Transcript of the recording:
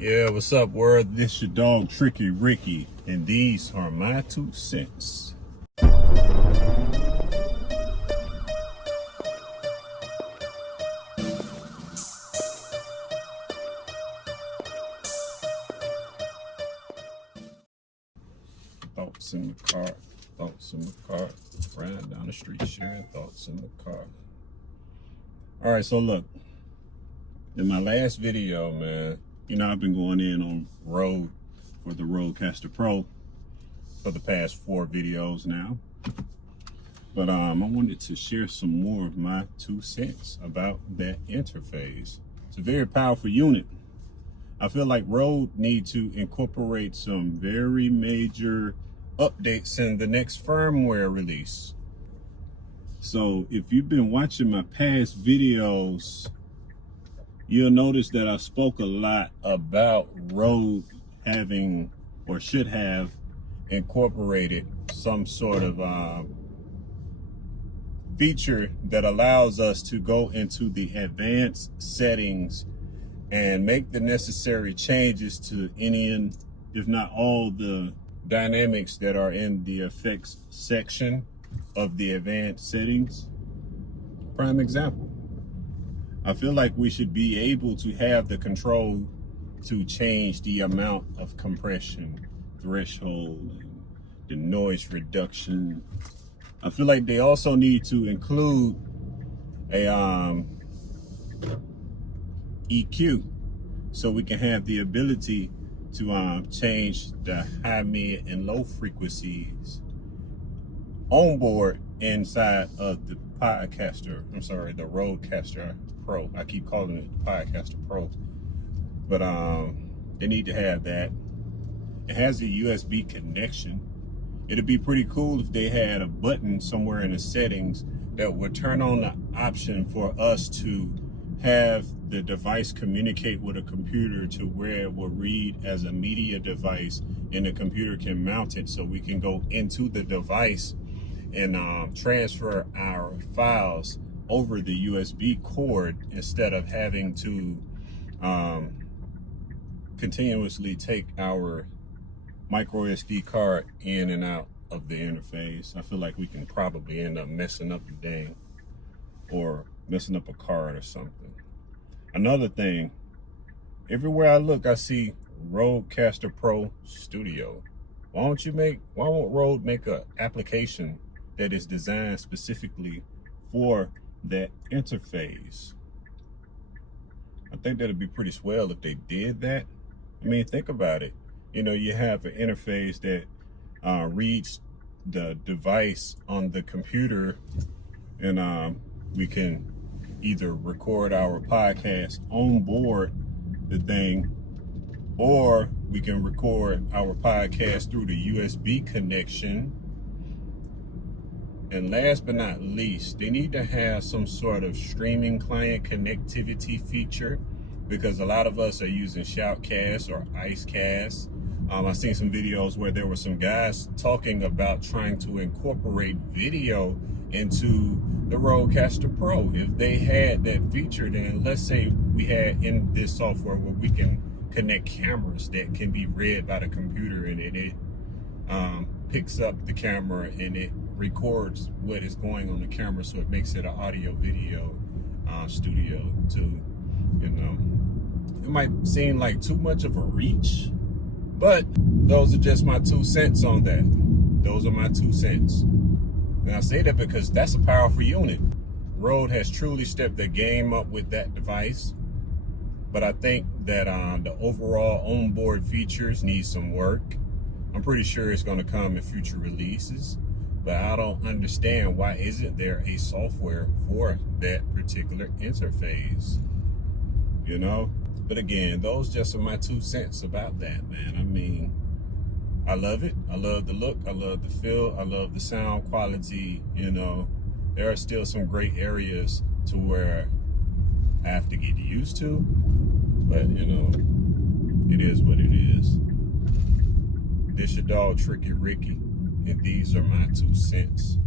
Yeah, what's up, world? This your dog, TrickyRicky, and these are my 2 cents. Thoughts in the car, thoughts in the car, riding down the street sharing thoughts in the car. All right, so look, in my last video, man, you know, I've been going in on Rode for the RodeCaster Pro for the past 4 videos now. But I wanted to share some more of my 2 cents about that interface. It's a very powerful unit. I feel like Rode need to incorporate some very major updates in the next firmware release. So if you've been watching my past videos, you'll notice that I spoke a lot about Rode having, or should have, incorporated some sort of feature that allows us to go into the advanced settings and make the necessary changes to any, if not all, the dynamics that are in the effects section of the advanced settings. Prime example, I feel like we should be able to have the control to change the amount of compression, threshold, and the noise reduction. I feel like they also need to include a EQ, so we can have the ability to change the high, mid, and low frequencies on board inside of the the RodeCaster Pro. I keep calling it the RodeCaster Pro, but they need to have that. It has a USB connection. It'd be pretty cool if they had a button somewhere in the settings that would turn on the option for us to have the device communicate with a computer to where it will read as a media device, and the computer can mount it so we can go into the device and transfer our files over the USB cord instead of having to continuously take our micro SD card in and out of the interface. I feel like we can probably end up messing up the thing or messing up a card or something. Another thing, everywhere I look, I see RodeCaster Pro Studio. Why won't Rode make an application that is designed specifically for that interface? I think that'd be pretty swell if they did that. I mean, think about it. You know, you have an interface that reads the device on the computer, and we can either record our podcast on board the thing, or we can record our podcast through the USB connection. And last but not least, they need to have some sort of streaming client connectivity feature, because a lot of us are using Shoutcast or Icecast. I've seen some videos where there were some guys talking about trying to incorporate video into the RodeCaster Pro. If they had that feature, then let's say we had in this software where we can connect cameras that can be read by the computer, and it picks up the camera and it records what is going on the camera, so it makes it an audio video studio too. You know, it might seem like too much of a reach, but those are just my 2 cents on that. Those are my 2 cents. And I say that because that's a powerful unit. Rode has truly stepped their game up with that device. But I think that the overall onboard features need some work. I'm pretty sure it's going to come in future releases, but I don't understand why isn't there a software for that particular interface, you know? But again, those just are my 2 cents about that, man. I mean, I love it. I love the look. I love the feel. I love the sound quality. You know, there are still some great areas to where I have to get used to, but you know, it is what it is. This your dog, TrickyRicky, and these are my 2 cents.